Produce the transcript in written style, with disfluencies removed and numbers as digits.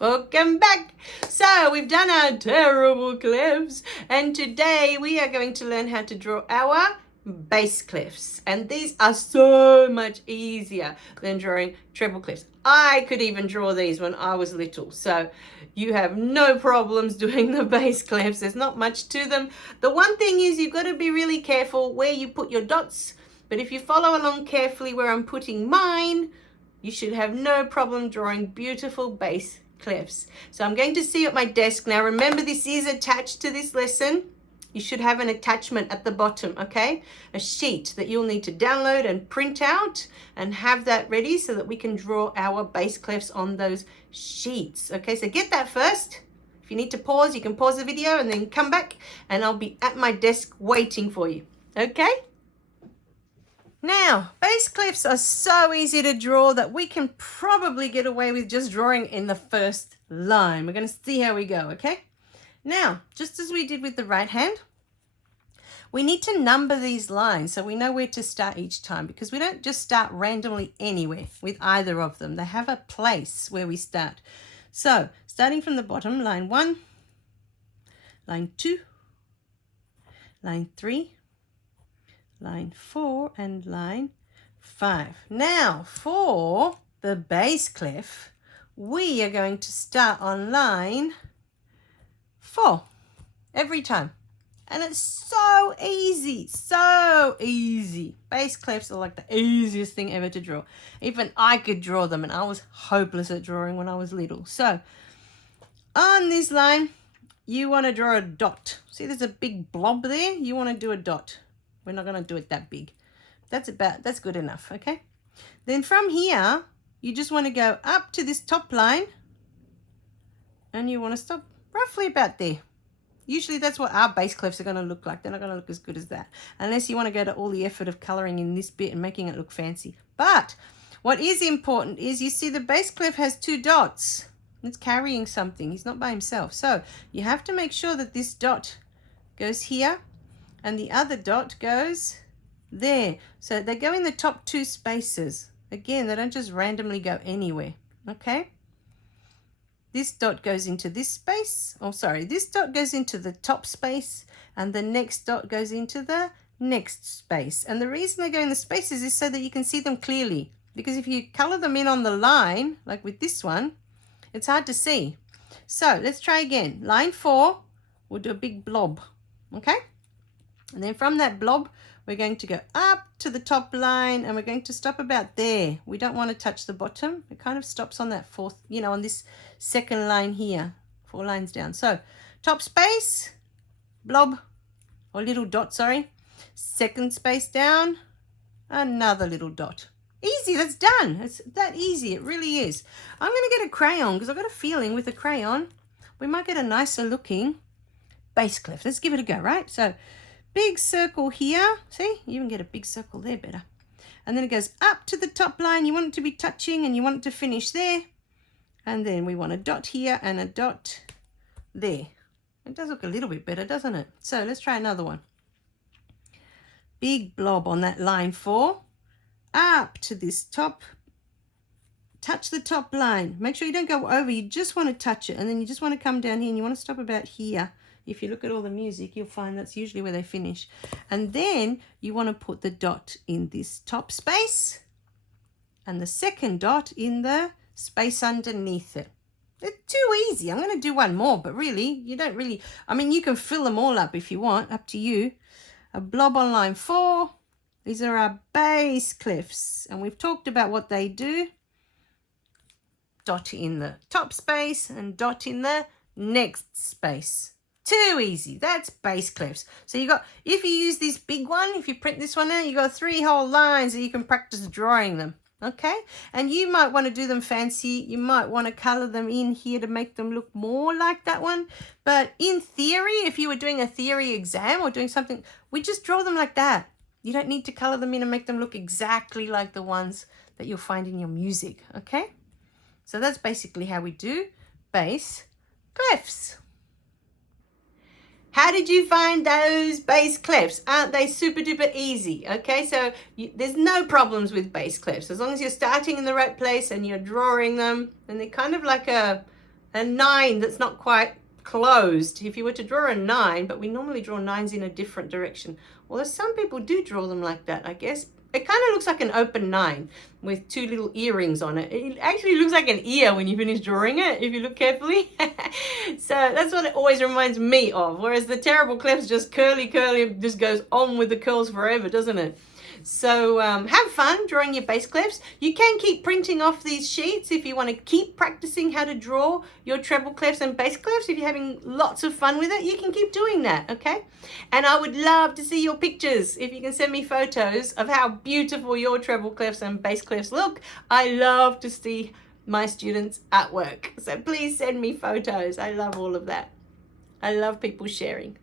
Welcome back. So we've done our terrible clefs, and today we are going to learn how to draw our bass clefs, and these are so much easier than drawing treble clefs. I could even draw these when I was little, so you have no problems doing the bass clefs. There's not much to them. The one thing is you've got to be really careful where you put your dots, but if you follow along carefully where I'm putting mine, you should have no problem drawing beautiful bass clefs. So I'm going to see you at my desk. Now remember, this is attached to this lesson. You should have an attachment at the bottom, okay? A sheet that you'll need to download and print out and have that ready so that we can draw our bass clefs on those sheets. Okay, so get that first. If you need to pause, you can pause the video and then come back and I'll be at my desk waiting for you, okay? Now, bass clefs are so easy to draw that we can probably get away with just drawing in the first line. We're going to see how we go, okay? Now, just as we did with the right hand, we need to number these lines so we know where to start each time, because we don't just start randomly anywhere with either of them. They have a place where we start. So, starting from the bottom, line 1, line 2, line 3, line 4 and line 5. Now for the bass clef, we are going to start on line 4 every time. And it's so easy, so easy. Bass clefs are like the easiest thing ever to draw. Even I could draw them, and I was hopeless at drawing when I was little. So on this line, you want to draw a dot. See, there's a big blob there. You want to do a dot. We're not going to do it that big. That's good enough, okay? Then from here, you just want to go up to this top line and you want to stop roughly about there. Usually that's what our bass clefs are going to look like. They're not going to look as good as that, unless you want to go to all the effort of coloring in this bit and making it look fancy. But what is important is, you see the bass clef has 2 dots. It's carrying something. He's not by himself. So you have to make sure that this dot goes here and the other dot goes there. So they go in the top 2 spaces. Again, they don't just randomly go anywhere, okay? This dot goes into this space. Oh, sorry, this dot goes into the top space and the next dot goes into the next space. And the reason they go in the spaces is so that you can see them clearly. Because if you color them in on the line, like with this one, it's hard to see. So let's try again. Line 4, we'll do a big blob, okay? And then from that blob, we're going to go up to the top line and we're going to stop about there. We don't want to touch the bottom. It kind of stops on that 4th, on this second line here, 4 lines down. So top space, blob, or little dot, sorry. Second space down, another little dot. Easy, that's done. It's that easy, it really is. I'm going to get a crayon because I've got a feeling with a crayon, we might get a nicer looking bass clef. Let's give it a go, right? So big circle here. See, you even get a big circle there better. And then it goes up to the top line. You want it to be touching and you want it to finish there. And then we want a dot here and a dot there. It does look a little bit better, doesn't it? So let's try another one. Big blob on that line 4. Up to this top. Touch the top line. Make sure you don't go over. You just want to touch it. And then you just want to come down here and you want to stop about here. If you look at all the music, you'll find that's usually where they finish. And then you want to put the dot in this top space and the second dot in the space underneath it. It's too easy. I'm going to do one more, but really, you don't really, you can fill them all up if you want, up to you. A blob on line 4. These are our bass clefs, and we've talked about what they do. Dot in the top space and dot in the next space. Too easy. That's bass clefs. So if you use this big one, if you print this one out, you got 3 whole lines that you can practice drawing them. Okay? And you might want to do them fancy. You might want to color them in here to make them look more like that one. But in theory, if you were doing a theory exam or doing something, we just draw them like that. You don't need to color them in and make them look exactly like the ones that you'll find in your music. Okay? So that's basically how we do bass clefs. How did you find those bass clefs? Aren't they super duper easy? Okay, so there's no problems with bass clefs. As long as you're starting in the right place and you're drawing them, and they're kind of like a a 9 that's not quite closed. If you were to draw a 9, but we normally draw 9s in a different direction. Although some people do draw them like that, I guess. It kind of looks like an open 9 with 2 little earrings on it. It actually looks like an ear when you finish drawing it, if you look carefully. So that's what it always reminds me of. Whereas the terrible clefs just curly, just goes on with the curls forever, doesn't it? So have fun drawing your base clefs. You can keep printing off these sheets if you want to keep practicing how to draw your treble clefs and bass clefs. If you're having lots of fun with it, you can keep doing that, okay? And I would love to see your pictures. If you can send me photos of how beautiful your treble clefs and bass clefs look, I love to see my students at work. So please send me photos. I love all of that. I love people sharing.